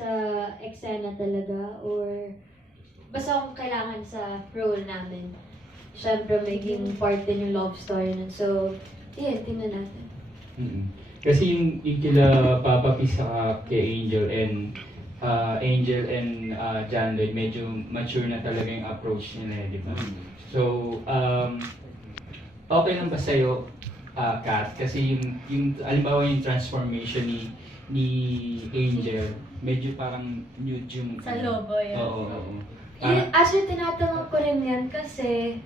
sa eksena talaga or basta kung kailangan sa role namin. Siyempre, maging part din yung love story nun. So, yun, tingnan natin. Kasi yung kila Papa P sa kay Angel and John Lloyd, medyo mature na talaga yung approach nila, di ba? So, okay lang ba sa'yo, Kat? Kasi yung alimbawa yung transformation ni Angel, medyo parang nude yung... Sa lobo, yan. Oo. Actually, tinatanong ko rin yan kasi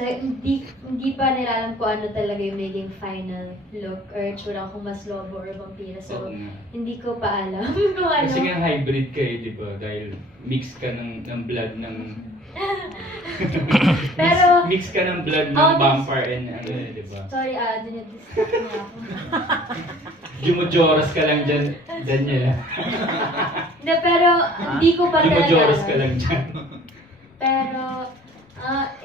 hindi pa nila alam kung ano talaga yung maging final look or tsura kung mas lobo or vampira. So, hindi ko pa alam kung ano. Kasi nga hybrid ka di ba? Dahil mix ka ng blood ng... Pero, mix ka ng blood ng vampire and ano di ba? sorry, dinedistract niya ako. Jumojoras ka lang dyan yan. Hindi, pero hindi ko pa talaga Jumojoras ka alam. lang dyan. Pero,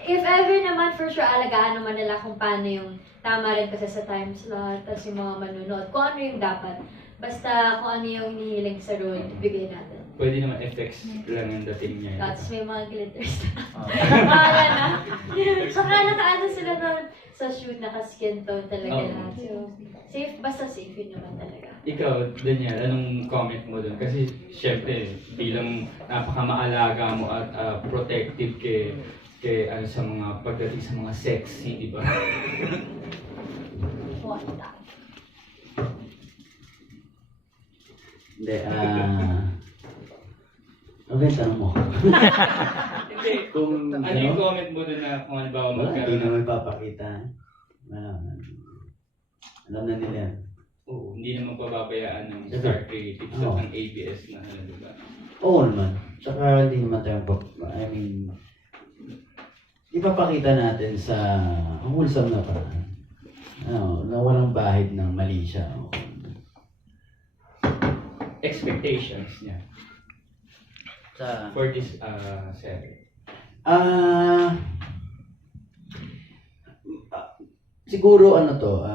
if ever naman, for sure, alagaan naman nila kung paano yung tama rin kasi sa time slot, tapos yung mga manunod, kung ano yung dapat. Basta kung ano yung hinihiling sa role, bigay natin. Pwede naman effects lang ang dating niya. Tapos may mga glitters na. Bahala na. Saka nakaano sila doon sa shoot, naka-skin tone talaga lahat. So, safe, basta safe yun naman talaga. Ikaw, Daniel, anong comment mo doon? Kasi syempre, bilang napakamaalaga mo at protective kay ano, sa mga pagdating sa mga sexy, di ba? What the? Hindi, ano ba yung tanong mo? Hindi. Kung Ano yung comment mo doon na kung halimbawa wala, hindi magkaroon naman papakita. Alam na nila yan. Oo, hindi naman pababayaan ng Star Creatives at ng ABS na ano, di ba? Oo naman. Tsaka hindi naman tayo ipapakita natin sa wholesome na paraan. Na walang bahid ng mali siya. Expectations niya for this series. Siguro ano to,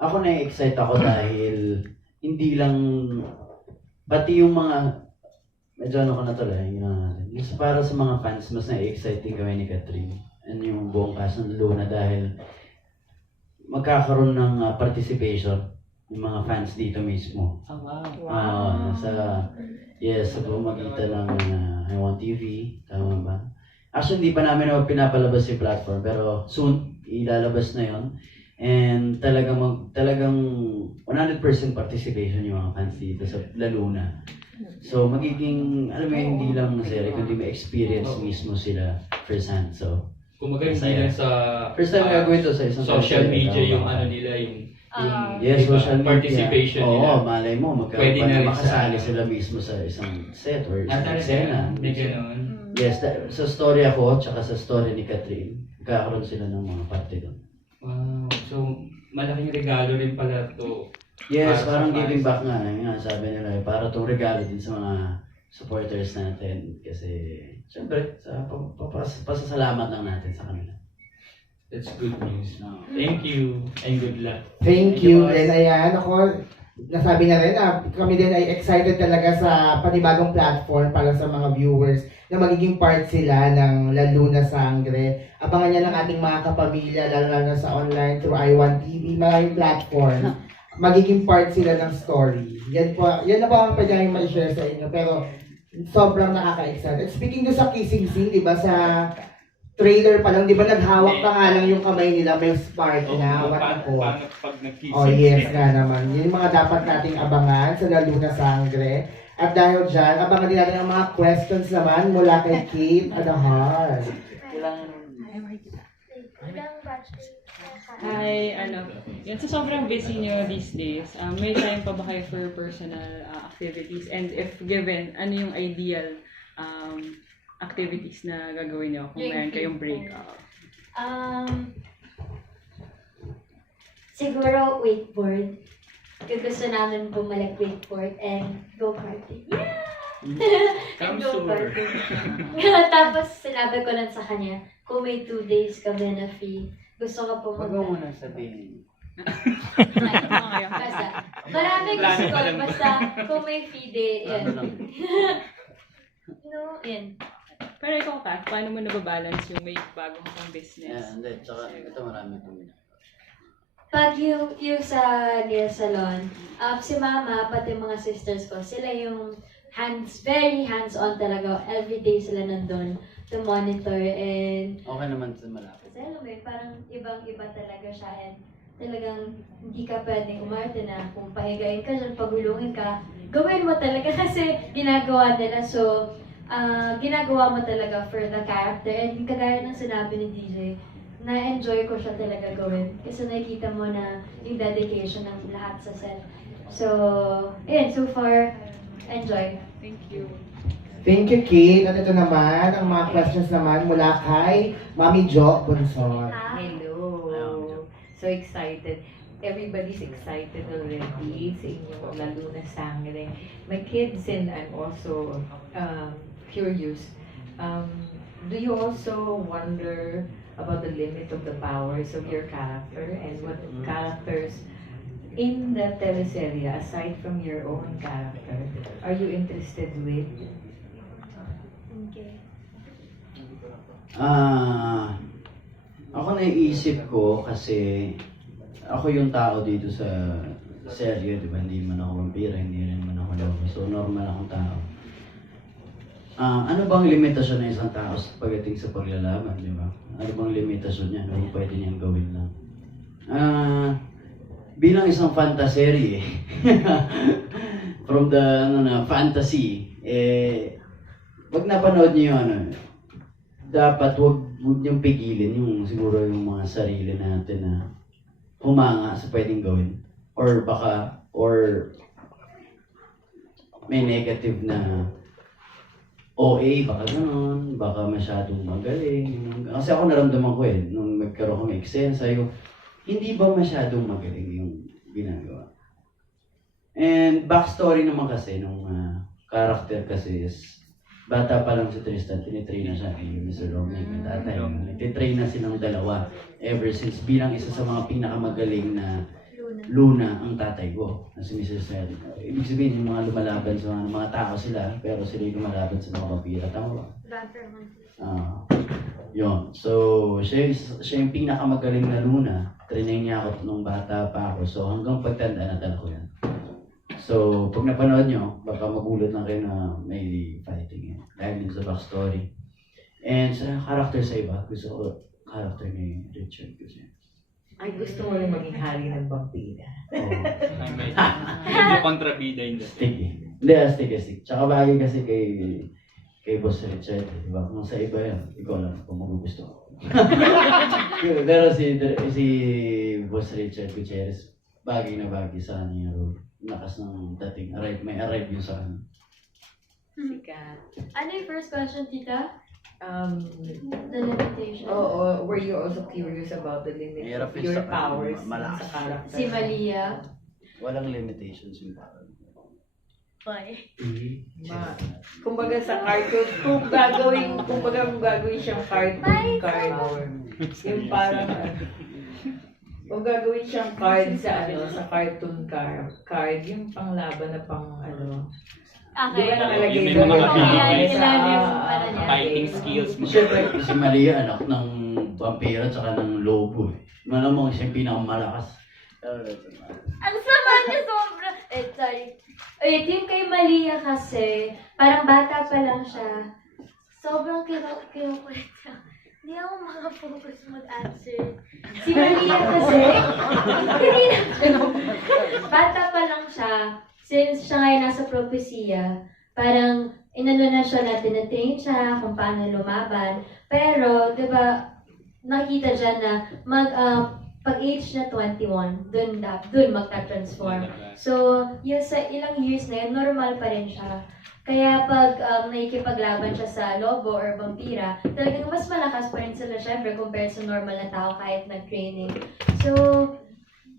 ako na-excite ako dahil hindi lang, pati yung mga, medyo ano ko na to lang, yung para sa mga fans, mas na-exciting kami ni Catherine and yung buong cast ng Luna dahil magkakaroon ng participation yung mga fans dito mismo. Oh, wow. Sa pamamagitan ng I Want TV, tama ba? Actually, hindi pa namin pinapalabas yung platform, pero soon, ilalabas na yon. And talagang 100% participation yung mga fans dito sa Laluna. So, magiging, alam mo, hindi lang serie, kundi may experience mismo sila first hand. So, kung hindi lang sa first time gagawin to sa isang social media yung ano nila, yung yes, diba, social media. participation nila. Oo, malay mo, Pwede na rin makasali sa- sila mismo sa isang set or isang Talaga, eksena. hindi gano'n. Yes, sa story ako, tsaka sa story ni Catherine, magkakaroon sila ng mga parte doon. Wow. So, malaking regalo rin pala to. Yes, Para parang sa giving fans. back nga. Yun nga, sabi nila, para itong regalo din sa mga supporters natin. Kasi, syempre, pasasalamat lang natin sa kanila. That's good news. Thank you and good luck. Thank you. And ayan, ako, nasabi na rin, kami din ay excited talaga sa panibagong platform para sa mga viewers na magiging part sila ng Lalo na Sangre. Abangan niya ng ating mga kapamilya, lalo na sa online through I1 TV, maraming platform. Magiging part sila ng story. Yan na po ang pwede namin ma-share sa inyo. Pero sobrang nakaka-excite. At speaking doon sa kissing scene, di ba, sa trailer pa lang, di ba naghawak pa nga lang yung kamay nila, may spark na, what ako. Pag nag-kissing? Oh yes nga naman. Yun yung mga dapat nating abangan sa Lalo na Sangre. At dahil dyan, abangan din natin ang mga questions naman mula kay Kate Adahar. Hi, yun, so sobrang busy nyo these days. May time pa ba kayo for personal activities? And if given, ano yung ideal activities na gagawin nyo kung meron kayong breakout? Siguro wakeboard. Kung gusto namin bumalik wakeboard and go-karting. Yeah! I'm And sure. go-karting. Tapos sinabi ko lang sa kanya, kung may 2 days kami na free, gusto ko pumunta. Huwag mo muna sabihin. Basta, marami may Plano gusto pa ko, lang. basta kung may FIDE, yan. Ano lang. No, yan. Pero ikaw, Kat, paano mo nababalance yung may bagong kang Yeah, business? hindi. Tsaka ito marami kami. Pag yung sa nail salon, si mama, pati yung mga sisters ko, sila yung very hands-on talaga. Everyday sila nandun to monitor and Okay naman sa malapit. kasi alam mo yun, parang ibang-iba talaga siya and talagang hindi ka pwedeng umarte na kung pahigayin ka dyan, pagulungin ka, gawin mo talaga kasi ginagawa nila. So, ginagawa mo talaga for the character and kagaya ng sinabi ni DJ, na-enjoy ko siya talaga gawin kasi nakikita mo na yung dedication ng lahat sa set. So, ayun, so far, enjoy. Thank you. Thank you, Kate. At ito naman, ang mga questions naman mula kay Mami Jo Bonsor. Hello. So excited. Everybody's excited already sa inyong lalo na sangre. My kids and I'm also curious. Do you also wonder about the limit of the powers of your character and what characters in the teleserye, aside from your own character, are you interested with? Okay. Ako naiisip ko kasi ako yung tao dito sa serye, di ba? Hindi man ako vampira, hindi rin man ako lobo. So, normal akong tao. Ano bang limitasyon ng isang tao pagdating sa paglalaban, di ba? Ano bang limitasyon niya? Ano pwede niyang gawin lang? Bilang isang fantasy, from the fantasy, pag napanood niyo yung dapat wag niyong pigilin yung siguro yung mga sarili natin na humanga sa pwedeng gawin. Or may negative na OA, baka gano'n, baka masyadong magaling. Kasi ako naramdaman ko nung nagkaroon kami eksena, sabi ko, hindi ba masyadong magaling yung ginagawa? And backstory naman kasi nung character kasi is, bata pa lang si Tristan, tinitrain na siya ni Mr. Romney, ng tatay. Nagtitrain na silang dalawa ever since bilang isa sa mga pinakamagaling na Luna ang tatay ko, na si Mrs. Sel. Ibig sabihin, yung mga lumalaban sa mga tao sila, pero sila yung lumalaban sa mga vampira. Tama ba? Yun. So, siya yung pinakamagaling na Luna. Training niya ako nung bata pa ako. So, hanggang pagtanda na talaga ko yan. So, pag napanood nyo, baka magulat lang kayo na may fighting yan. Dahil din sa backstory. And sa character sa iba, gusto ko character ni Richard kasi. Ay, gusto mo rin maging hari ng vampira. Medyo kontrabida yun. Sticky. Hindi, sticky. Tsaka bagay kasi kay Boss Richard, di ba? Kung sa iba yan, ikaw lang kung magugusto ko. Pero si Boss Richard Gutierrez, bagay na bagay sa kanya yung role. Lakas ng dating, may arrive yun sa kanya. Sikat. Ano yung first question, tita? Um, The limitation. were you also curious about the limit Mahirap of yung your sa- powers malakas. sa character? Si Malia. Walang limitations yung power. Why? Kumbaga sa cartoon, kung gagawin siyang cartoon card, yung parang, kung gagawin siyang card sa cartoon card, yung panglaban na Okay. di ba nakalagay Yung may doon? mga abilities. Sa, Fighting skills mo. Siyempre, si Maria, anak ng vampira tsaka ng lobo. Malamang siya yung pinakamalakas. Ang sama niya sobra. Sorry. Yung kay Malia kasi, parang bata pa lang siya. Sobrang kinukulit siya. Hindi ako makafocus mag-answer. Si Malia kasi, bata pa lang siya. Since siya ngayon nasa propesya, parang inano na siya na tinatrain siya kung paano lumaban. Pero, di ba, nakita dyan na pag-age na 21, dun magta-transform. So, yung sa ilang years na yun, normal pa rin siya. Kaya pag nakikipaglaban siya sa lobo or vampira, talagang mas malakas pa rin sila syempre compared sa normal na tao kahit nag-training. So,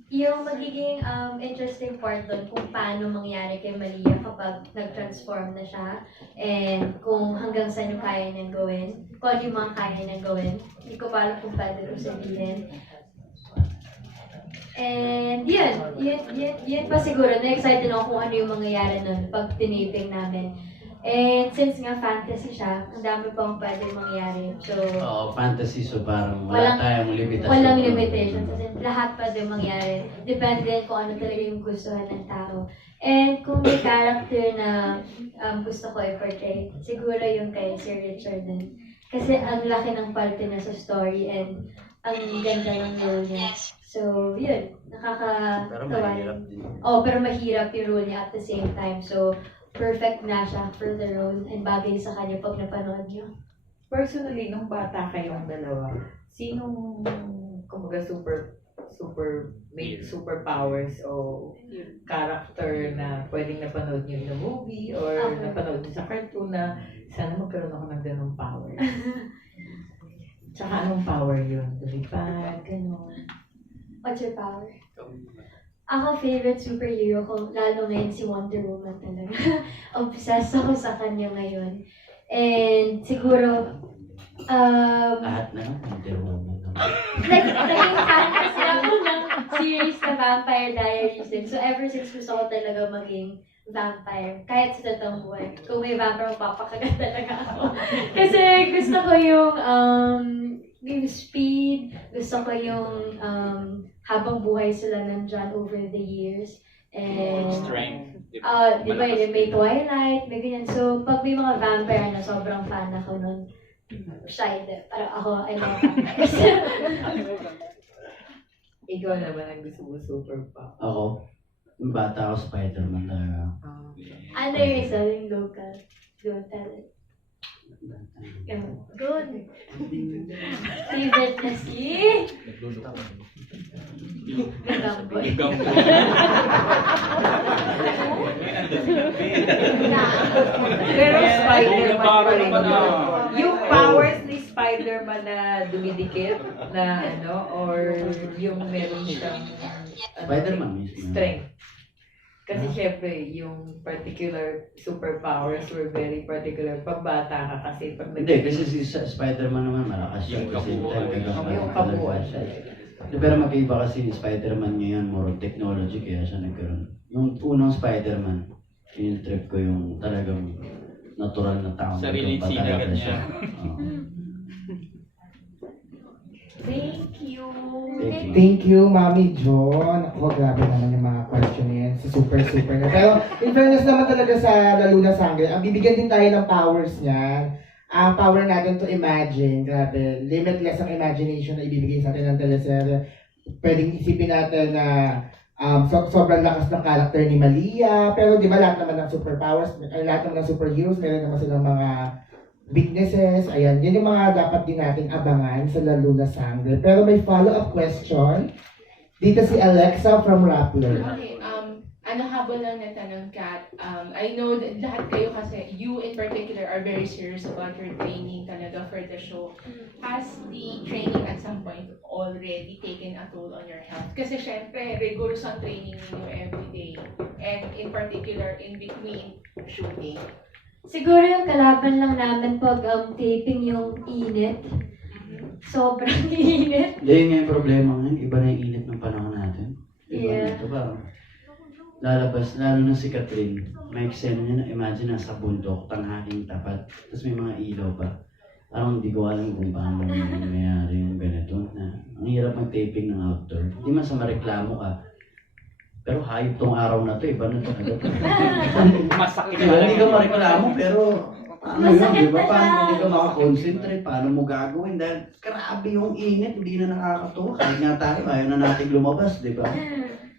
yung magiging interesting part doon kung paano mangyari kay Malia kapag nag-transform na siya and kung hanggang saan yung kaya niyang gawin, kung ano yung mga kaya niyang gawin. Hindi ko pa alam kung pwede ko sabihin. And yun pa siguro, na-excited ako kung ano yung mangyayari nun pag tiniping namin. And since nga fantasy siya, ang dami pang pwede mangyari. So, Oo, fantasy, so parang wala Walang- tayong limitasyon. walang limitations. Kasi lahat pwede mangyari. Depende kung ano talaga yung gustuhan ng tao. And kung may character na gusto ko i-portray, siguro yung kay Sir Richard din. Kasi ang laki ng parte na sa story and ang ganda ng role niya. So, yun. Pero Nakakatawa. mahirap din. Oh, pero mahirap yung role niya at the same time. So, perfect na siya for the role and bagay sa kanya pag napanood niyo. Personally, nung bata kayong dalawa, sinong, kumbaga, may superpowers o character na pwedeng napanood niyo in a movie or Okay. napanood niyo sa cartoon na sana magkaroon ako ng ganung powers? Tsaka anong power yun? Lumipad, gano'n. What's your power? Ako, favorite superhero ko, lalo ngayon si Wonder Woman talaga. Obsessed ako sa kanya ngayon. And siguro, Lahat na lang, Wonder Woman. naging fan kasi ako ng series na Vampire Diaries din. So ever since gusto ko talaga maging vampire. Kahit sa totoong buhay. Kung may vampire, papakagat talaga ako. Kasi gusto ko yung speed, gusto ko yung habang buhay sila nandyan over the years. And, Strength. di ba, may Twilight, may ganyan. So, pag may mga vampire na sobrang fan ako nun, shy din. Parang ako, I love vampires. Ikaw naman ang gusto mo superpower. Ako, yung bata ako, Spider-Man talaga. Ano yung isa, yung local? Go tell it. Good. Favorite na si... Gagamboy. Pero Spider-Man pa rin Ano ba yun. na? Yung powers ni Spider-Man na dumidikit na or yung meron siyang Spider-Man mismo. strength. Kasi syempre, yung particular superpowers were very particular. Pag bata ka kasi pag Hindi, kasi si Spider-Man naman malakas siya. Yung Kasi kabuuan. talagang yung kabuuan siya. Pero magkaiba kasi yung Spider-Man ngayon, more on technology, kaya siya nagkaroon. Yung unang Spider-Man, yung trip ko yung talagang natural na tao. Sariling Nagkaroon pa sinagat talaga niya. siya. Oo. Thank you! Thank you. Thank you, Mami John. Ako, grabe naman yung mga question na yan. Super na. Pero, in fairness naman talaga sa Lalo na Sangre, ang bibigyan din tayo ng powers niyan. Ang power natin to imagine, grabe. Limitless ang imagination na ibibigay sa atin ng teleserye. Pwedeng isipin natin na sobrang lakas ng character ni Malia. Pero di ba lahat naman ng superpowers, lahat naman ng superheroes, meron naman silang mga weaknesses. Ayan, yun yung mga dapat din natin abangan sa Lalo na Sangre. Pero may follow-up question. Dito si Alexa from Rappler. Okay, ano habol lang na tanong, Kat. I know that lahat kayo kasi, you in particular are very serious about your training talaga for the show. Has the training at some point already taken a toll on your health? Kasi syempre, rigorous ang training ninyo everyday. And in particular, in between shooting. Siguro yung kalaban lang namin pag taping yung init. Sobrang init. Hindi, yun nga yung problema ngayon. Iba na yung init ng panahon natin. Diba? Yeah. Ito ba? Lalabas, lalo na si Catherine. May eksena niya na imagine nasa bundok, tanghaling tapat. Tapos may mga ilaw pa. Parang hindi ko alam kung paano nangyayari yung ganito. Na, ang hirap mag-taping ng outdoor. Hindi masama reklamo ka. Pero hayop tong araw na to, iba na talaga to. Masakit Diba? Hindi ka mareklamo, pero ano yun, Masakit di ba? na Paano siya. hindi ka makakonsentrate? Paano mo gagawin? Dahil grabe yung init, hindi na nakakatuwa. Kahit nga tayo, ayaw na natin lumabas, di ba?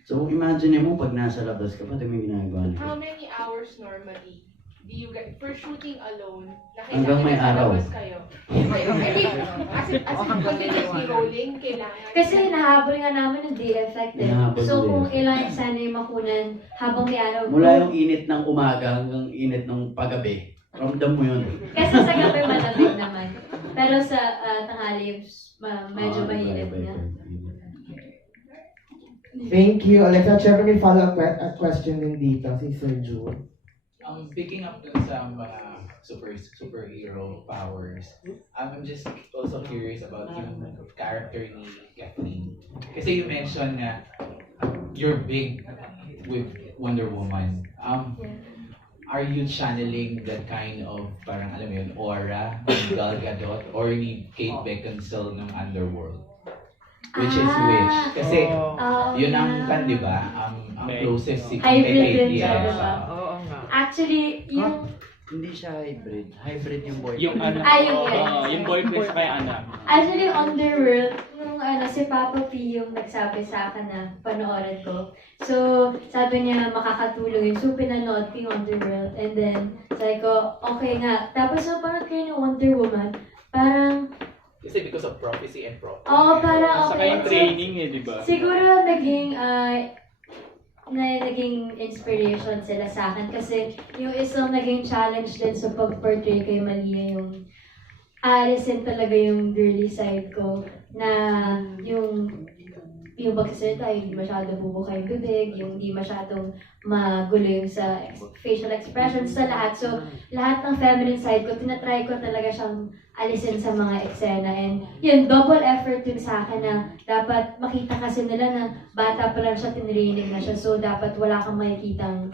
So imagine mo pag nasa labas ka, pati may ginagawa niyo. How many hours normally do you get for shooting alone? Hanggang may araw. Labas kayo. Hindi, as in continuously rolling, kailangan. Kasi nahabol nga namin ng day effect eh. Nahabol So din. kung ilan sana yung makunan habang may araw. Mula yung init ng umaga hanggang init ng paggabi, ramdam mo yun. Kasi sa gabi malamig naman. Pero sa tanghali, medyo Ah, mainit iba, na. iba. Thank you, Alexa. Siyempre may follow-up question din dito, si Sir Jude. Picking up dun sa mga superhero powers. I'm just also curious about yung character ni Kathleen. Kasi you mentioned nga you're big with Wonder Woman. Are you channeling that kind of parang alam mo yun, aura ni Gal Gadot or ni Kate Beckinsale ng Underworld? Which is which? Kasi yun ang kan, di ba? Ang closest si Hybrid Kate. din siya, Yes. di ba? Oo nga. Actually, yung... Hindi siya hybrid. Hybrid yung boy. Yung ano, Yung yung boyfriend sa kay anak. Actually, Underworld, nung si Papa P yung nagsabi sa akin na panoorin ko. So, sabi niya makakatulong yun. So, pinanood ko yung Underworld. And then, sabi ko, okay nga. Tapos, napanood ko yung Wonder Woman. Parang, Kasi because of prophecy and prophecy. parang Saka okay. yung training di ba? Siguro, naging inspiration sila sa akin kasi yung isang naging challenge din sa pag-portray kay Malia yung alisin talaga yung girly side ko na yung pagsasalita, yung hindi masyadong bubukay yung bibig, yung hindi masyadong magulo yung sa facial expressions sa lahat. So, lahat ng feminine side ko, tinatry ko talaga siyang alisin sa mga eksena. And yun, double effort yun sa akin na dapat makita kasi nila na bata pa lang siya, tinraining na siya. So, dapat wala kang makikitang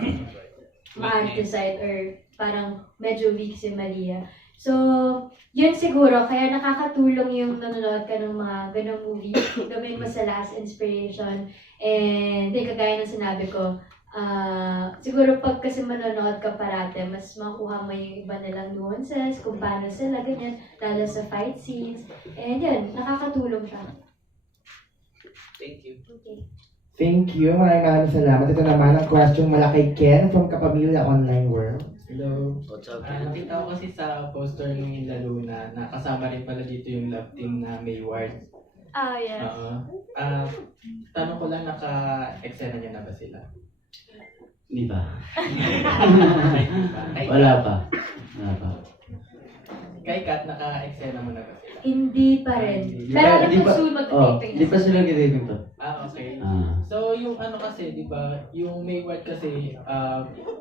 ma-arte side or parang medyo weak si Malia. So, yun siguro, kaya nakakatulong yung nanonood ka ng mga ganong movie, gawin mo sa last inspiration. And di kagaya ng sinabi ko, siguro pag kasi manonood ka parate, mas makuha mo yung iba nilang nuances, kung paano sila, ganyan, lalo sa fight scenes. And yun, nakakatulong siya. Thank you. Okay. Thank you. Maraming salamat. Ito naman ang question mula kay Ken from Kapamilya Online World. Hello. What's up? Nakita ko kasi sa poster ng La Luna na kasama rin pala dito yung love team na Mayward. Yes. Tanong ko lang, naka-eksena niya na ba sila? Hindi ba? Kay Wala pa. Kay Kat, naka-eksena mo na ba sila? Hindi pa rin. Pero alam ko soon mag-taping Di pa sila gitipin pa. Okay. Ah. So, yung ano kasi, di ba, yung Mayward kasi,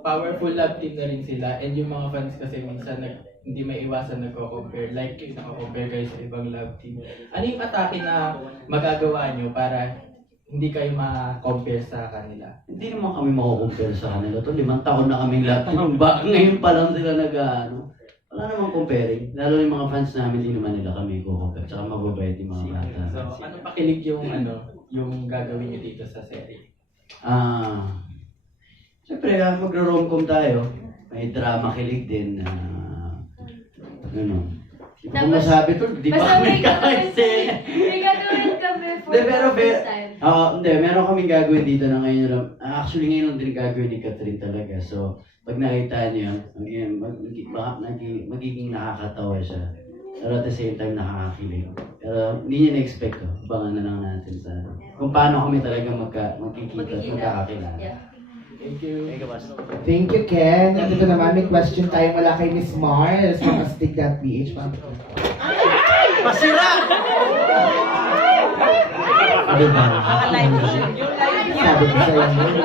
powerful love team na rin sila. And yung mga fans kasi minsan hindi may iwasan nagko-compare. Like, nako-compare kayo sa ibang love team. Ano yung atake na magagawa nyo para hindi kayo ma-compare sa kanila? Hindi naman kami makukumpare sa kanila. 5 taon na kaming lahat. Ngayon pa lang sila wala namang comparing. Lalo yung mga fans namin, hindi naman nila kami kukumpare. Tsaka mababait yung mga bata. So, ano pakilig yung gagawin nyo dito sa serie? Siyempre, magro-romcom tayo. May drama kilig din. Kung masabi to, di Basta pa kami kakasin. may gagawin kami for Hindi, pero the first time. Meron kaming gagawin dito na ngayon lang. Actually, ngayon lang din gagawin ni Catherine talaga. So, pag nakita niyo yun, magiging nakakatawa siya. Pero at the same time, nakakakilig. Pero hindi niya na-expect ko. Abangan na lang natin sa kung paano kami talaga magkikita at magkakakilala. Yeah. Thank you. Thank you, Ken. At ito naman, may question tayo mula kay Miss Mars from Astig.ph. Masira! Sabi ba? Sabi ko sa inyo.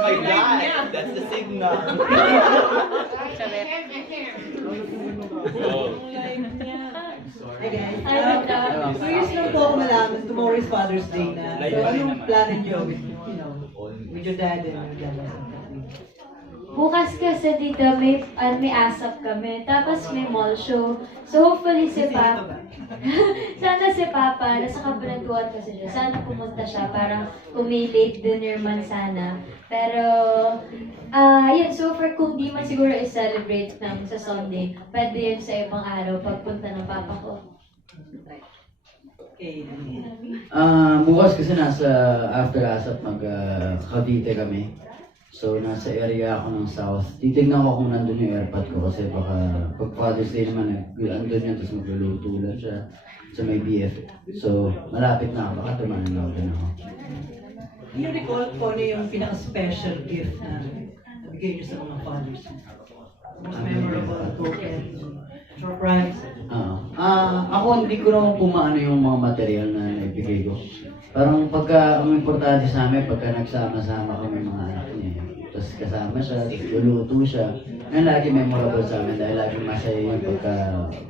My God, that's the signal. Hi guys. Hi, Dr. Curious lang po ako malaman, tomorrow is Father's Day na. So anong plano niyo with, with your dad and your dad? Bukas kasi dito may ASAP kami, tapos may mall show. So hopefully si Papa, sana si Papa, nasa kabanatuan kasi siya, sana pumunta siya, parang kung may late dinner man sana. Pero, yun, so far kung di man siguro i-celebrate ng sa Sunday, pwede yun sa ibang araw pagpunta ng Papa ko. Okay. Bukas kasi nasa after ASAP Cavite kami. So, nasa area ako ng south. Titignan ko kung nandun yung airpod ko kasi baka pag Father's Day naman, andun yan, tapos magluluto lang siya sa may BF. So, malapit na ako. Baka tumanin ako. Do you recall po ano yung pinaka-special gift na nabigay niyo sa mga fathers? Most memorable token, surprise? Ako hindi ko naman pumaano yung mga material na naibigay ko. Parang ang importante sa amin, pagka nagsama-sama kami mga anak niya. Tapos kasama siya, luluto siya. Yan lagi memorable sa amin dahil laging masaya yung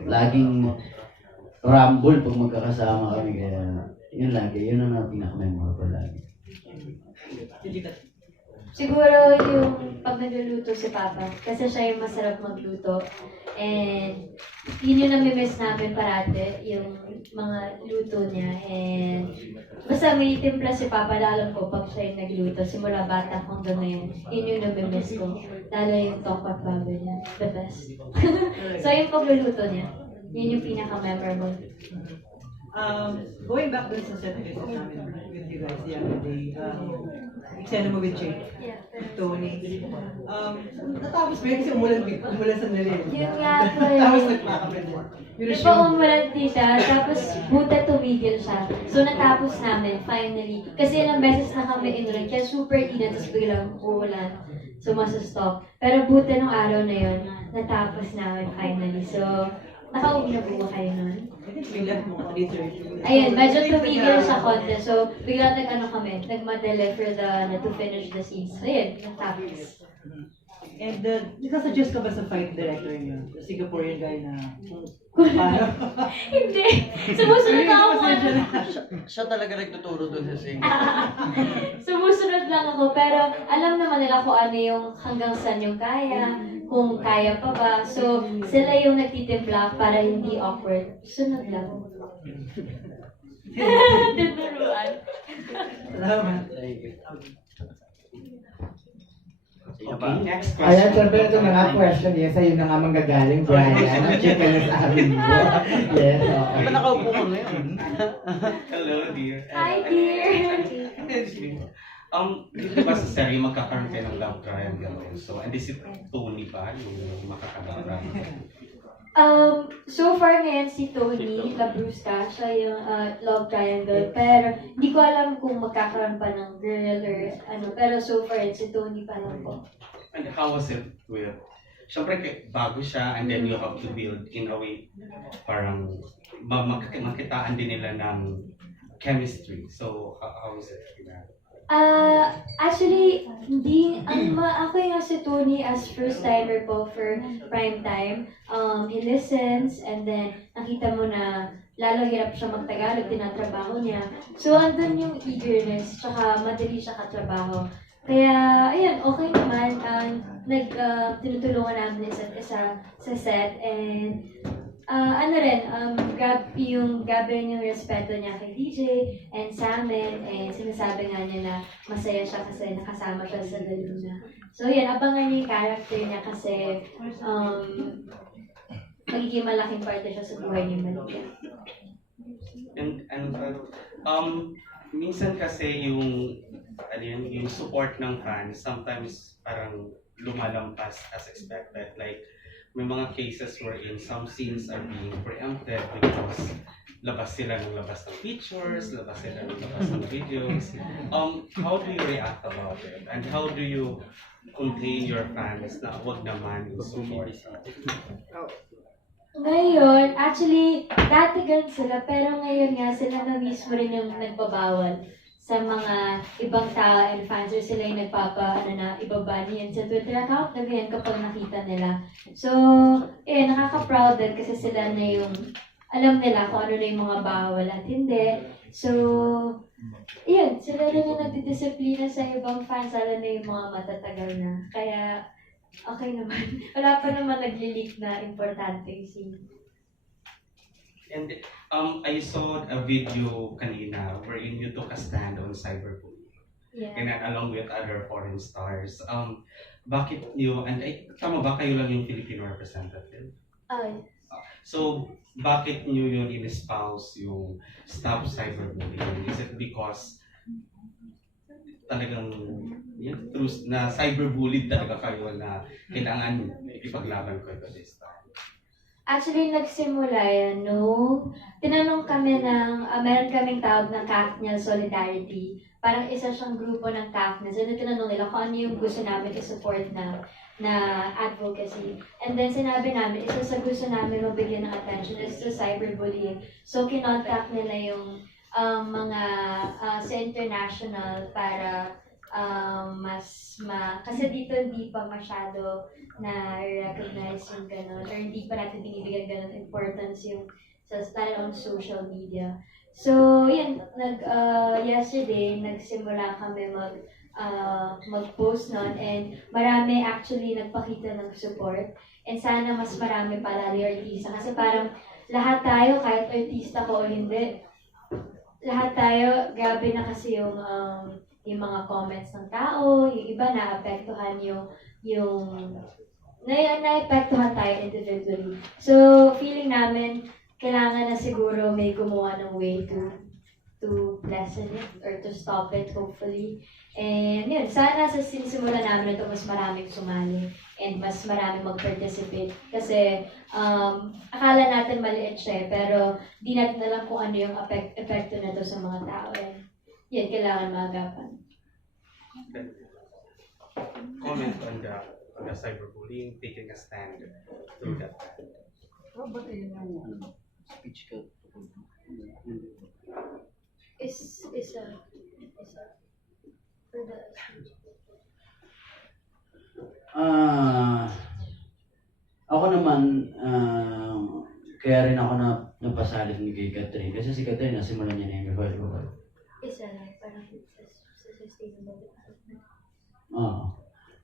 laging rumble pag magkakasama kami. Kaya yun ang pinaka-memorable lagi. Siguro yung pag nagluluto si Papa, kasi siya yung masarap magluto. And yun yung namimiss namin parate, yung mga luto niya. And basta may timpla si Papa, alam ko pag siya yung nagluto, simula bata hanggang ngayon, yun yung namimiss ko. Lalo yung tokpat baboy niya, the best. So yung pagluluto niya, yun yung pinaka-memorable. Going back dun sa set visit namin with you guys the other day, eksena mo with Jake, Tony. Natapos ba yun kasi umulan sandali. Yun nga po Tapos eh. nagkakabit mo. Di ba umulan tita, tapos buta tumigil siya. So natapos namin, finally. Kasi ilang beses na kami inulan, kaya super inat, tapos biglang uulan. So masastop. Pero buta nung araw na yun, natapos namin finally. So, nakauwi na po kayo nun? Ayun, medyo tumigil sa konti. So, biglang nagmadali for to finish the scenes. So, yun, natapos. And nagsasuggest ka ba sa fight director niyo? The Singaporean guy na paano? Hindi. Sumusunod lang ako. Siya talaga nagtuturo dun sa sing. Sumusunod lang ako. Pero alam naman nila kung ano yung hanggang saan yung kaya, kung kaya pa ba. So, sila yung nagtitimpla para hindi awkward. Sunod lang. Tinuruan. Salamat. Okay, next Ayan, question. syempre ito na nga question. Yes, ayun na nga manggagaling, Brian. Ang chicken na sa amin mo. Yes, okay. Ba't nakaupo ka ngayon? Hello, dear. Hi, dear! Dito ba sa serye magkakaroon kayo ng love triangle also? And is it Tony ba yung makakalaban? So far ngayon si Tony Labrusca, siya yung love triangle. Pero hindi ko alam kung magkakaroon pa ng girl or ano. Pero so far si Tony pa lang po. And how was it with, syempre bago siya and then you have to build in a way, parang makitaan din nila ng chemistry. So how was it? Actually, ako yung si Tony as first timer po for prime time. He listens and then nakita mo na lalo hirap siya magtagalog, tinatrabaho niya. So, andun yung eagerness, tsaka madali siya katrabaho. Kaya, ayun, okay naman. Tinutulungan namin isa't isa sa set and grabe yung respeto niya kay DJ and sa amin, and sinasabi nga niya na masaya siya kasi nakasama siya sa Luna. So yan, abangan niyo yung character niya kasi magiging malaking parte siya sa buhay ni Malika. And minsan kasi yung support ng fans sometimes parang lumalampas as expected. Like may mga cases wherein some scenes are being preempted because labas sila ng pictures, labas sila ng videos. How do you react about it? And how do you contain your fans na wag naman yung support? Ngayon, actually, dati ganun sila, pero ngayon nga sila na mismo rin yung nagbabawal sa mga ibang tao and fans, or sila yung ibaba niyan sa Twitter account na ganyan kapag nakita nila. So, nakaka-proud din kasi sila na yung alam nila kung ano na yung mga bawal at hindi. So, sila rin yung nagdidisiplina sa ibang fans, lalo na yung mga matatagal na. Kaya, okay naman. Wala pa naman nagli-leak na importanteng scene. And I saw a video kanina wherein you took a stand on cyberbullying. Yeah. And along with other foreign stars. Bakit nyo, tama ba kayo lang yung Filipino representative? So, bakit nyo yun in-espouse yung stop cyberbullying? Is it because talagang na cyberbullied talaga kayo na kailangan ipaglaban ko ito this time? Actually, nagsimula yan tinanong kami meron kaming tawag ng Kaaknyal Solidarity. Parang isa siyang grupo ng Kaaknyal. So, tinanong nila kung ano yung gusto namin i-support na advocacy. And then, sinabi namin, isa sa gusto namin mabigyan ng attention is to cyberbullying. So, kinontact nila yung mga sa international para kasi Kasi dito hindi pa masyado na-recognize yung gano'n, or hindi pa natin binibigyan gano'n importance yung lalo on social media. So, yan, yesterday, nagsimula kami mag-post nun, and marami actually nagpakita ng support. And sana mas marami pa lalo yung artista. Kasi parang lahat tayo, kahit artista ko o hindi, lahat tayo, grabe na kasi yung mga comments ng tao, yung iba naapektuhan naapektuhan tayo individually. So, feeling namin, kailangan na siguro may gumawa ng way to lessen it or to stop it, hopefully. And yun, sana sa sinisimula namin ito, mas maraming sumali and mas maraming mag-participate. Kasi akala natin maliit siya, pero di natin alam kung ano yung epekto na ito sa mga tao. And yun, kailangan maagapan. Comment on the cyberbullying, taking a stand through that. Speech ka. Is for the Ako naman, kaya rin ako napasalit ni kay Catherine. Kasi si Catherine, nasimulan niya na yung before ko. isa lang, parang sa sustainable development. Oo.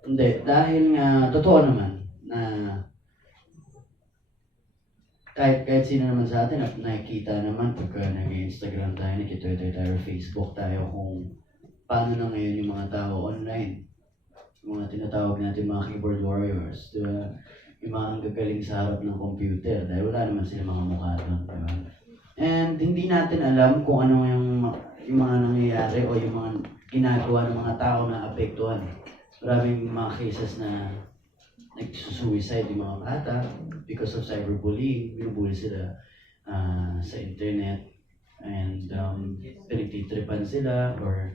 Hindi, dahil nga, totoo naman, na kahit sino naman sa atin, nakikita naman pagka nag-Instagram tayo, nag-Twitter tayo, Facebook tayo, kung paano na ngayon yung mga tao online. Yung mga tinatawag natin mga keyboard warriors, diba? Yung mga ang gagaling sa harap ng computer, dahil wala naman sila mga mukha doon, diba? And hindi natin alam kung ano yung mga nangyayari o yung mga ginagawa ng mga tao na apektuhan. Maraming mga cases na nagsusuicide yung mga bata because of cyberbullying, binubully sila sa internet, and pinagtitripan sila or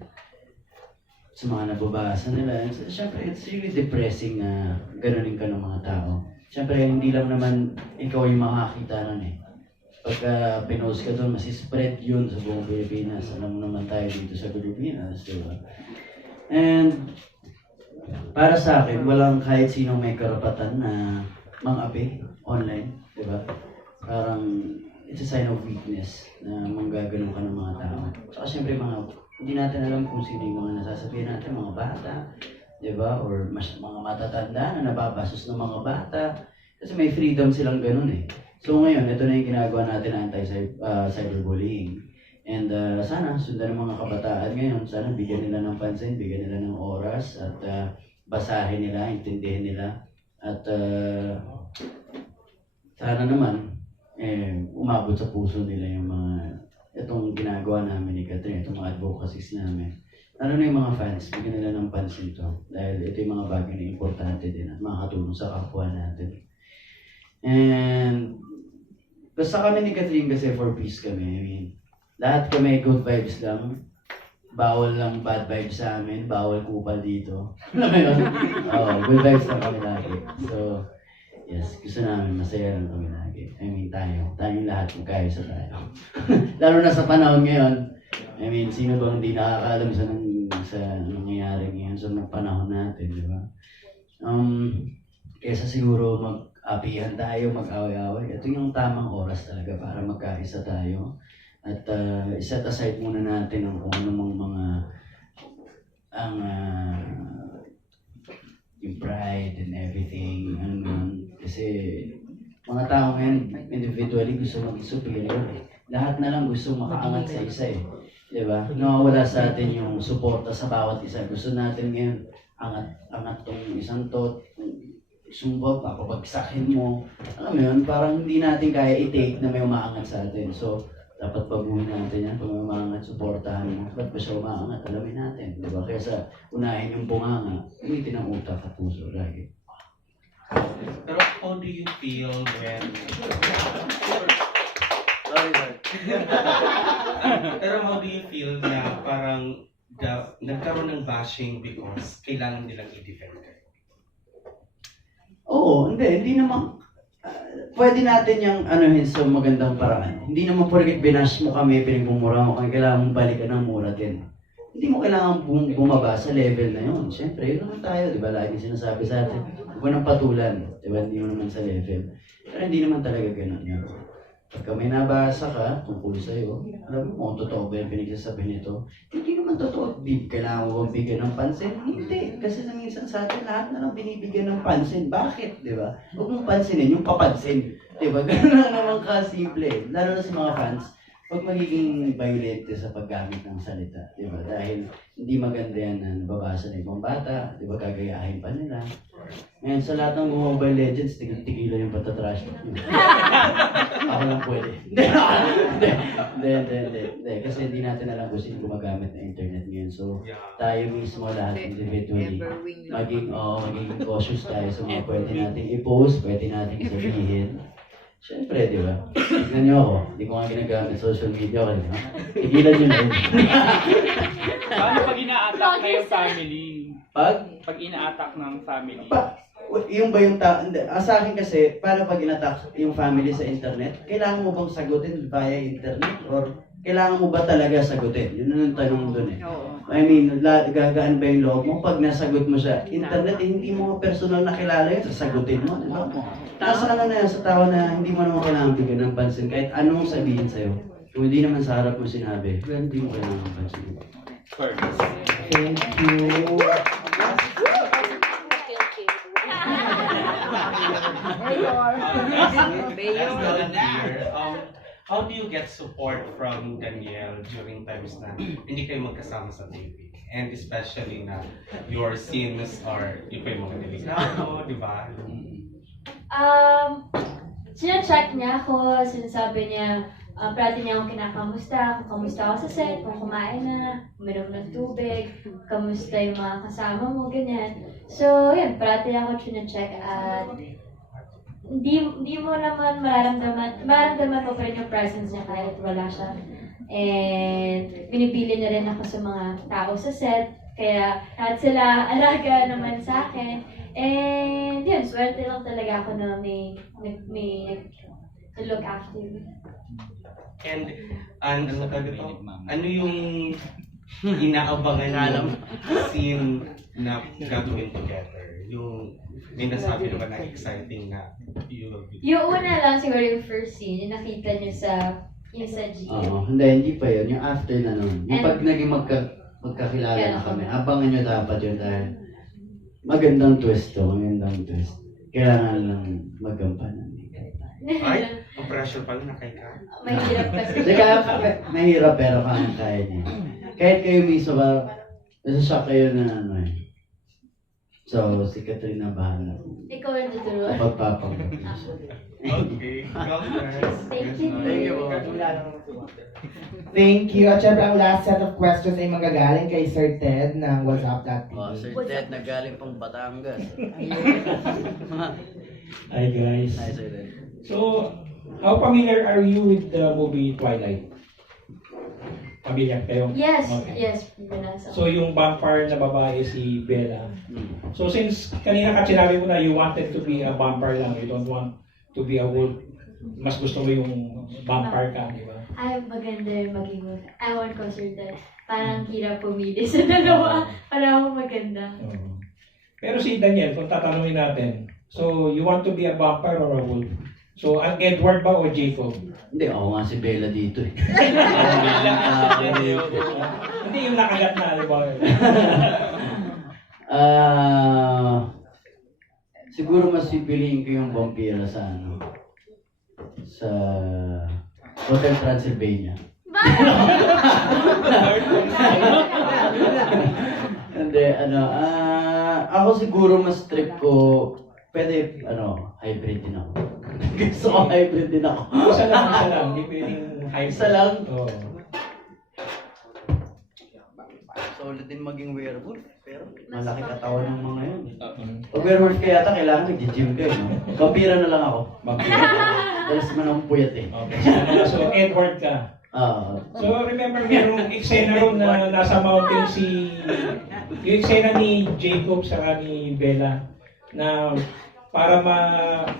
sa mga nababasa nila. And syempre, it's really depressing na ganunin ka ng mga tao. Syempre, hindi lang naman ikaw yung makakita nun eh. Pagka pinost ka doon, masispread yun sa buong Pilipinas. Alam mo naman tayo dito sa Pilipinas, di ba? And para sa akin, walang kahit sino may karapatan na mang-api online, di ba? Parang it's a sign of weakness na manggaganon ka ng mga tao. Saka syempre, hindi natin alam kung sino yung mga nasasabihin natin, mga bata, di ba? Or mga matatanda na nababasos ng mga bata. Kasi may freedom silang ganun eh. So ngayon, ito na yung ginagawa natin anti-cyberbullying. And sana sundan ng mga kabataan ngayon, sana bigyan nila ng pansin, bigyan nila ng oras, at basahin nila, intindihin nila. At sana naman, umabot sa puso nila yung mga itong ginagawa namin ni Catherine, itong mga advocacies namin. Lalo na yung mga fans, bigyan nila ng pansin to. Dahil ito yung mga bagay na importante din at makakatulong sa kapwa natin. And basta kami ni Catherine kasi for peace kami. I mean, lahat kami good vibes lang. Bawal lang bad vibes sa amin. Bawal kupal dito. Alam mo yun? Good vibes lang kami lagi. So, yes, gusto namin masaya lang kami lagi. I mean, tayong lahat magkaisa tayo. Lalo na sa panahon ngayon. I mean, sino bang hindi nakakaalam sa nangyayari ngayon sa mga panahon natin, di ba? Kesa siguro mag-apihan tayo, mag-away-away. Ito yung tamang oras talaga para magkaisa tayo. At set aside muna natin ang kung anumang mga yung pride and everything. Kasi mga tao ngayon, individually gusto maging superior. Lahat na lang gusto makaangat sa isa eh. Diba? Nawawala sa atin yung suporta sa bawat isa. Gusto natin ngayon, angat tong isang to, sumba, papabagsakin mo. Alam mo yun, parang hindi natin kaya i-take na may umaangat sa atin. So, dapat baguhin natin yan. Kung may umaangat, suportahan mo. Ba't ba siya umaangat? Alamin natin. Diba? Kaya sa unahin yung bunganga, umitin ang utak at puso lagi. Pero how do you feel when... Pero how do you feel na parang nagkaroon ng bashing because kailangan nilang i-defend kayo? Oo, hindi naman. Pwede natin yung anuhin sa magandang paraan. Hindi naman porket binash mo kami, pinagmumura mo kami, kailangan mong balikan ng mura din. hindi mo kailangan bumaba sa level na yun. Siyempre, yun naman tayo, di ba? Lagi sinasabi sa atin, huwag mo nang patulan, di ba? Hindi mo naman sa level. Pero hindi naman talaga ganun yun. Pagka may nabasa ka tungkol sa'yo, alam mo kung totoo ba yung pinagsasabi nito, hindi naman totoo. Kailangan mo bang bigyan ng pansin? Hindi. Kasi na minsan sa atin, lahat na lang binibigyan ng pansin. Bakit? Di ba? Huwag mong pansinin, yung papansin. Di ba? Ganun lang naman ka-simple. Lalo na sa mga fans, huwag magiging violent sa paggamit ng salita. Di ba? Dahil hindi maganda yan na nababasa ng ibang bata. Di ba? Gagayahin pa nila. Ngayon, sa lahat ng mga Mobile Legends, tigilan yung patatrash. Ako lang pwede. Hindi. Kasi hindi natin alam kung sino gumagamit ng internet ngayon. So, tayo mismo lahat individually, maging cautious tayo sa mga pwede natin i-post, pwede natin sabihin. Siyempre, di ba? Tignan niyo ako, hindi ko nga ginagamit social media ko. Tigilan niyo na yun. Paano pag ina-attack kayong family? Pag ina-attack ng family? Yung ba yung sa akin kasi, para pag in-attack yung family sa internet, kailangan mo bang sagutin via internet? Or kailangan mo ba talaga sagutin? Yun ang tanong dun eh. I mean, gagaan ba yung loob mo? Pag nasagot mo sa internet, hindi mo personal na kilala yun, sasagutin mo. Diba? Nasa ano na yan, sa tao na hindi mo naman kailangan bigyan ng pansin kahit anong sabihin sa'yo. Kung hindi naman sa harap mo sinabi, hindi mo kailangan ng pansin. Thank you. How do you get support from Danielle during times na hindi kayo magkasama sa TV? And especially na your scenes are yung mga delikado, di ba? Sinacheck niya ako, sinasabi niya, parati niya akong kinakamusta, kung kamusta ako sa set, kung kumain na, uminom ng tubig, kamusta yung mga kasama mo, ganyan. So, yun, parati ako sinacheck at hindi mo naman mararamdaman mo pa rin yung presence niya kahit wala siya. And binibili niya rin ako sa mga tao sa set, kaya lahat sila alaga naman sa akin. And yun, swerte lang talaga ako na may look after me. And ano yung inaabangan yung scene na gagawin together? Yung may nasabi na ba na exciting na yung una lang siguro yung first scene, yung nakita niyo sa G. Hindi pa yun. Yung after na nun. Yung pag naging magkakilala na kami, abangan nyo dapat yun dahil magandang twist to, magandang twist. Kailangan lang maggampanan. Ay, ang pressure pala na kay Kat. Mahirap kasi. Mahirap pero kaya niya. Kahit kayo mismo ba, nasa-shock kayo na ano eh. So, si Katrina bahala. Ikaw ang tuturuan. Pagpapagod. Okay. Congrats. Thank you. Thank you. At syempre, ang last set of questions ay magagaling kay Sir Ted ng What's Up That TV. Sir Ted, nagaling pang Batangas. Hi guys. Hi, Sir Ted. So, how familiar are you with the movie Twilight? Familiar kayo? Yes, Okay. yes. Binasa. So, yung vampire na babae si Bella. So, since kanina ka sinabi mo na you wanted to be a vampire lang, you don't want to be a wolf, mas gusto mo yung vampire ka, di ba? Ay, maganda yung maging wolf. Ewan ko, Sir Ted. Parang hirap pumili sa dalawa. Para ako maganda. Pero si Daniel, kung tatanungin natin, so, you want to be a vampire or a wolf? So, ang Edward ba o Jacob? Hindi, ako nga si Bella dito eh. Hindi yung nakagat na, di ba? Siguro mas pipiliin ko yung vampira sa sa Hotel Transylvania. Hindi, ako siguro mas trip ko, pwede, hybrid din ako. Gusto ko hybrid din ako. Isa lang. Hindi pwedeng hybrid. Isa lang? Oo. Solid din maging werewolf, pero malaki katawan ng mga yun. Pag werewolf ka yata, kailangan nag-gym ka, no? Vampira na lang ako. Vampira. Dalas man akong puyat eh. Okay, so Edward ka. So remember, merong eksena ron na nasa mountain yung eksena ni Jacob saka ni Bella na para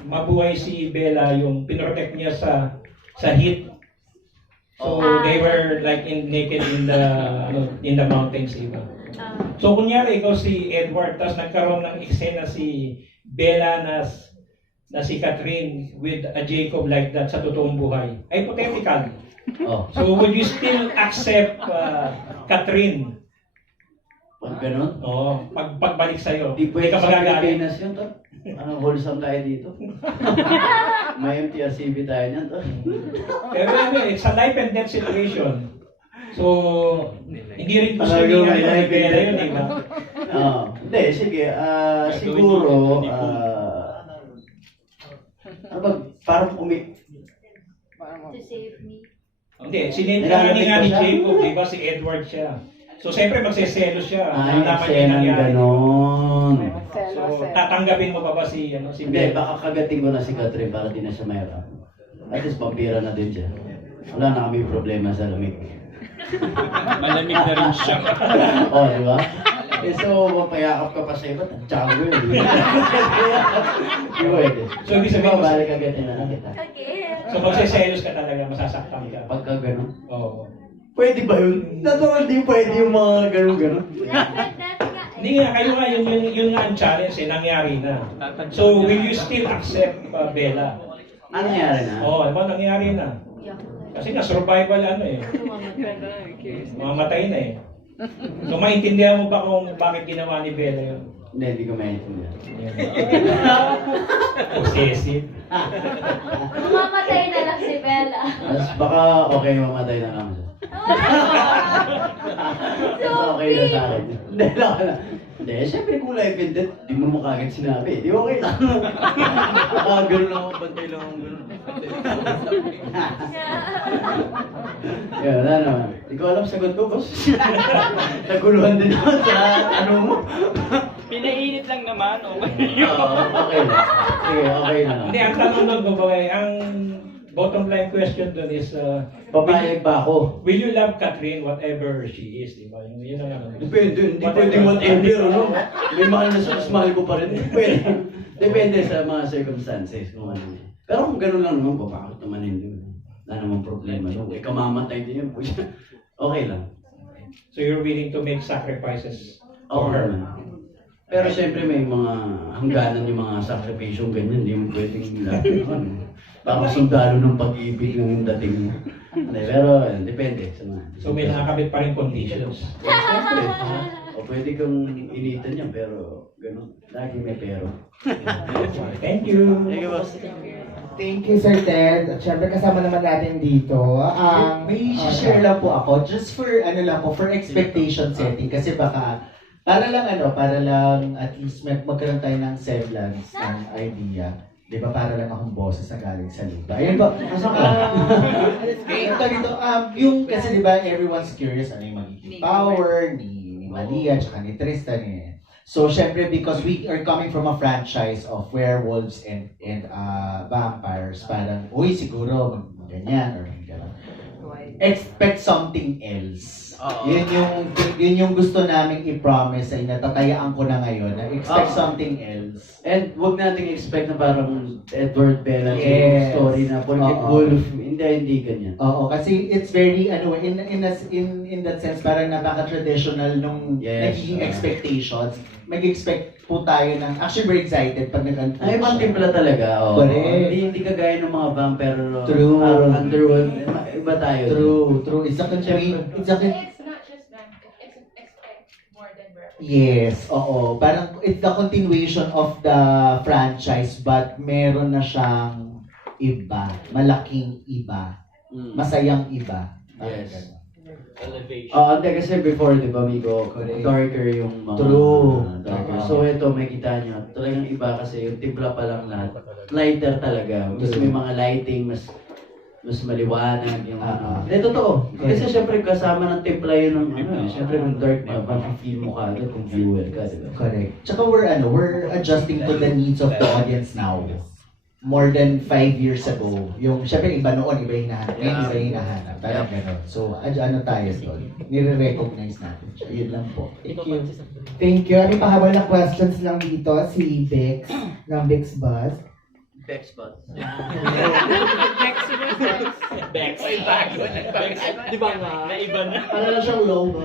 mabuhay si Bella, yung pinrotect niya sa heat. So they were like naked in the mountains even. So kunyari ikaw si Edward, tapos nagkaroon ng eksena si Bella na si Catherine with a Jacob like that sa totoong buhay. Hypothetical. Oh. So would you still accept Catherine? Pag ganun? Oo, pagbalik sa'yo. Di pwede ka sa magagalit. Pilipinas yun, to. Ano, wholesome tayo dito. May MTRCB tayo niyan, to. Pero anyway, it's a life and death situation. So, hindi rin gusto Talaga, niya may ni life and Bella death. yun, di ba? Hindi, sige. Siguro, ano ba, parang To save me. Hindi, sinentrani nga ni Jacob, di ba? Si Edward siya. So, siyempre magseselos siya. Ay, Nalaman niya eksena nangyari. ganon. So, tatanggapin mo pa ba si Hindi, Bella? baka kagating ko na si Catherine para di na siya mahirap. At least vampira na din siya. Wala na kami problema sa lamig. Malamig na rin siya. Oh, di ba? So, mapayakap ka pa sa iba, jungle. Di pwede. So, ibig sabihin mo, balik agatin na lang kita. so magseselos ka talaga, masasaktan ka. Pagka ganon. Oo. Pwede ba yun? Natural di pwede yung mga ganon-ganon. Hindi nga, kayo nga, yun nga ang challenge nangyari na. So, will you still accept Bella? Ano nangyari na? Oo, nangyari na. Kasi nga, survival Mamamatay na eh. So, maintindihan mo ba kung bakit ginawa ni Bella yun? Hindi ko maintindihan. Possessive. Mamamatay na lang si Bella. Mas baka okay mamatay na lang siya. Okay na sa akin. Hindi lang na. Hindi, syempre kung life and death, di mo kagad sinabi. Di okay lang. Gano'n lang ako, bantay lang ako gano'n. Yan, wala naman. Hindi ko alam sagot ko, boss. Naguluhan din ako sa ano mo. Pinainit lang naman, okay. Okay lang. Sige, okay na lang. Hindi, ang tanong doon ko ba ang bottom line question doon is, papayag ba ako? Will you love Catherine whatever she is, di ba? Yun ang ano. Depende, hindi pwede whatever, ano? May mahal na siya, mas mahal ko pa rin. Pwede. Depende sa mga circumstances kung ano. Pero kung gano'n lang naman, papakot naman hindi. Wala namang problema. No? Ikaw mamatay din yun. Okay lang. So you're willing to make sacrifices Oo for her? naman. Pero syempre may mga hangganan yung mga sakripisyong ganyan. Hindi mo pwedeng lahat. Parang sundalo ng pag-ibig ng dating mo. Pero depende sa mga. So may nakakabit pa rin conditions. Siyempre. O pwede kang initan niya pero gano'n. Lagi may pero. Thank you. Thank you, boss. Thank you, Sir Ted. At syempre kasama naman natin dito. May share lang po ako, just for, for expectation setting. Kasi baka, para lang at least magkaroon tayo ng semblance, ng idea. Di ba, para lang akong boses na galing sa lupa. Ayun po. Yung, kasi di ba, everyone's curious ano yung magiging power ni Malia, tsaka ni Tristan. So, syempre, because we are coming from a franchise of werewolves and vampires, parang, uy, siguro, ganyan, or gano'n. Expect something else. Yun yung gusto naming i-promise ay natatayaan ko na ngayon, na expect something else. And wag nating expect na parang Edward Bella story na porket wolf. Hindi ganyan. Oo, kasi it's very, in that sense, parang napaka-traditional nung nagiging expectations. Mag-expect po tayo ng, actually we're excited pag nag-unfold. Ay, ibang timpla talaga. Correct. Hindi kagaya ng mga vampire. True. Underworld. Iba tayo. True. It's a It's not just that. Expect more than werewolf. Yes, oo. Parang it's the continuation of the franchise but meron na siyang iba. Malaking iba. Masayang iba. Yes. Hindi kasi before, di ba, Migo, darker yung mga... True. Darker. So ito, makita nyo, talagang iba kasi yung timpla pa lang lahat. Lighter talaga. Mas may mga lighting, mas maliwanag yung totoo. Kasi syempre kasama ng timpla yun ng syempre yung dark na mapifeel mo ka agad kung viewer ka, di ba? Correct. Tsaka we're adjusting to the needs of the audience now. More than 5 years ago, yung syempre iba noon, iba yung hinahanap. Ngayon iba yung hinahanap. Parang gano'n. So, ano tayo doon? Nire-recognize natin siya. Yun lang po. Thank you. Thank you. May pahabol na questions lang dito si Bex ng Bex Buzz. Bex Buzz. Next Bex. May bago na. Bex. Di ba nga? Naiba na. Para lang siyang logo.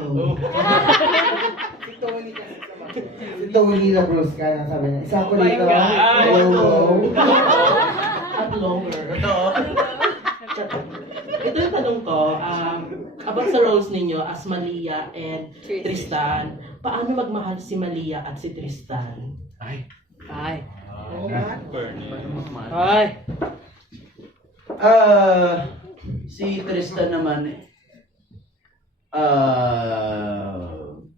Si Tony na Bruce ka na sabi niya. Isa ko dito. At lower. Ito yung tanong ko, about sa roles ninyo as Malia and Tristan, paano magmahal si Malia at si Tristan? Ay. Si Tristan naman,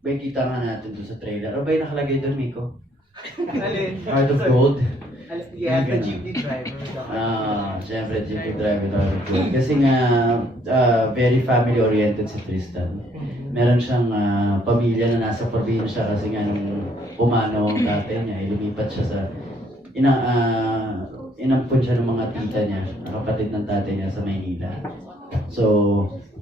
may kita nga natin doon sa trailer. Ano ba yung nakalagay doon, Miko? Heart of Gold? Yes, the jeepney driver. Siyempre, jeepney driver. Heart of Gold. Kasi nga, very family-oriented si Tristan. Meron siyang pamilya na nasa probinsya kasi nga nung pumanaw ang tatay niya, lumipat siya sa inampun siya ng mga tita niya, kapatid ng tatay niya sa Maynila. So,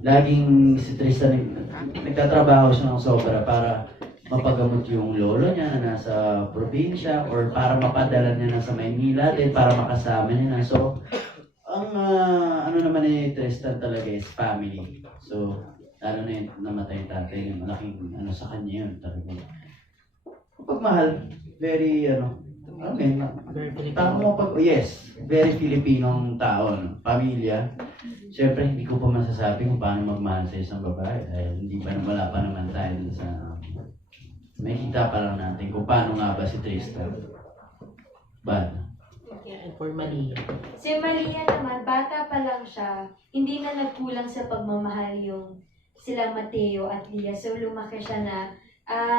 laging si Tristan nagtatrabaho siya ng sobra para mapagamot yung lolo niya na nasa probinsya or para mapadala niya na sa Maynila din para makasama niya na. So, ang ano naman ni Tristan talaga is family. So, lalo na yung namatay yung tatay niya, malaking ano sa kanya yun talaga. Pagmahal, very yes, very Filipinong tao, no? Pamilya. Siyempre, hindi ko pa masasabi kung paano magmahal sa isang babae dahil wala pa naman tayo dun sa may kita pa lang natin kung paano nga ba si Tristan. Bad. And for Malia. Si Malia naman, bata pa lang siya, hindi na nagkulang sa pagmamahal yung sila Mateo at Lia. So lumaki siya na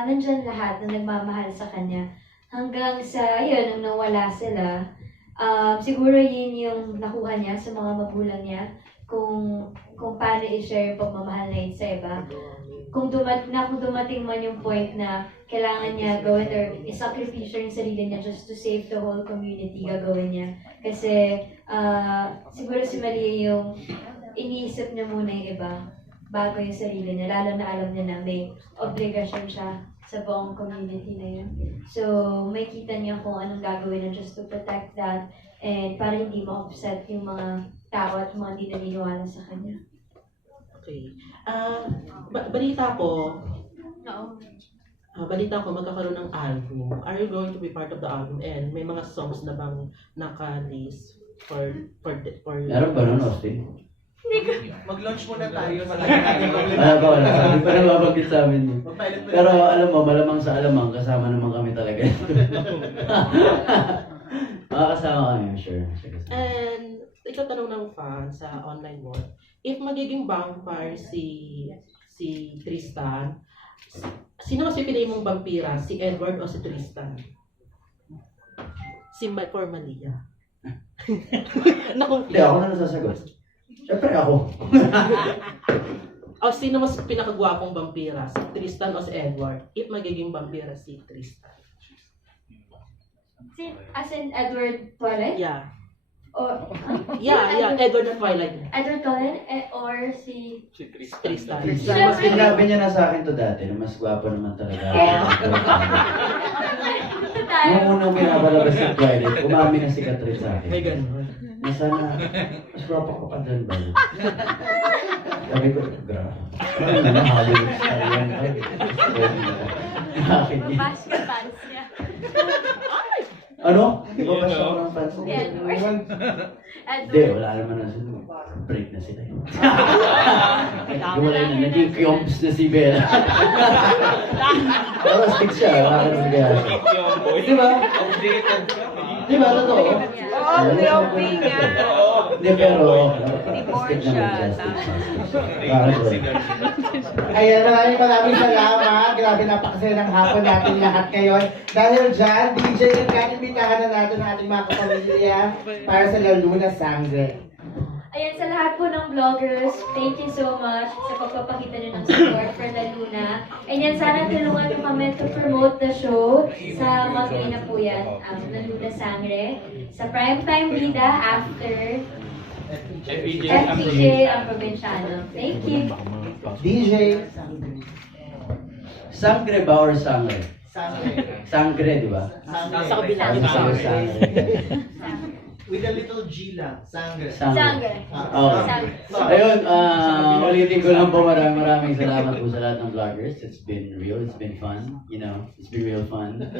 nandyan lahat na nagmamahal sa kanya. Hanggang sa, yun, nung nawala sila, siguro yun yung nakuha niya sa mga magulang niya kung paano i-share yung pagmamahal na yun sa iba. Kung dumating man yung point na kailangan niya gawin or isakripisyo yung sarili niya just to save the whole community, gagawin niya. Kasi siguro si Maria yung iniisip niya muna yung iba bago yung sarili niya. Lalo na alam niya na may obligasyon siya sa buong community na yun. So, may kita niya kung anong gagawin niya just to protect that and para hindi ma-upset yung mga tao at mga hindi naniniwala sa kanya. Okay. Balita ko, magkakaroon ng album. Are you going to be part of the album? And may mga songs na bang naka-list for Meron ba nun, Austin? Mag-launch muna tayo. Wala. Hindi pa nababanggit sa amin yun. Pero alam mo, malamang sa alamang, kasama naman kami talaga. Makakasama kami, sure. And ito tanong ng fan sa online world. If magiging vampire si Tristan, sino mas pipiliin mong vampira? Si Edward o si Tristan? For Malia. Hindi, ako na nasasagot. Siyempre ako. O sino mas pinakagwapong vampira? Si Tristan o si Edward? If magiging vampira si Tristan. As in Edward Twilight? Yeah. Or, Edward at Twilight. Edward Cullen or si Tristan. Mas sinabi niya na sa akin to dati, na mas gwapo naman talaga. Nung unang pinabalabas sa Twilight, umami na si Catherine sa akin. May ganun. Sana, mas gwapo ko pa dyan ba? Sabi ko, grabe. Ano naman, Hollywood star yan. Bash ka fans niya. Ano? Di ba basta ako ng fans mo? Hindi, wala naman na sila. Break na sila. Wala na, naging kiyomps na si Bella. Pero stick siya, wala ka naman kaya siya. Di ba? Di ba? Totoo? Oo, kiyompi nga. Hindi, pero stick naman siya. Ayan, maraming salamat. Grabe, napakasaya ng hapon natin lahat ngayon. Dahil dyan, DJ, nagkakimitahan na natin ang ating mga kapamilya para sa Luna Sangre. Ayan, sa lahat po ng vloggers, thank you so much sa pagpapakita nyo ng support for La Luna. And yan, sana tulungan nyo kami to promote the show sa mag-ina po yan, La Luna Sangre. Sa primetime Vida after FPJ ang Provinciano. Thank you. DJ. Sangre ba or sangre? Sangre. Sangre, di ba? Sangre. Sa kabila. Sangre. With a little G lang. Sangre. Sangre. Okay. Ayun, ulitin ko lang po maraming salamat po sa lahat ng vloggers. It's been real, it's been fun. You know, it's been real fun. And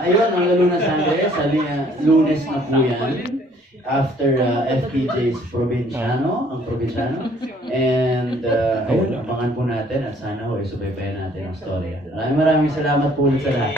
ayun, ang lalo na Sangre, sa Lunes na po yan. After FPJ's Provinciano, ang Provinciano. And ayun, abangan po natin at sana subaybayan natin ang storya. Maraming salamat po ulit sa lahat.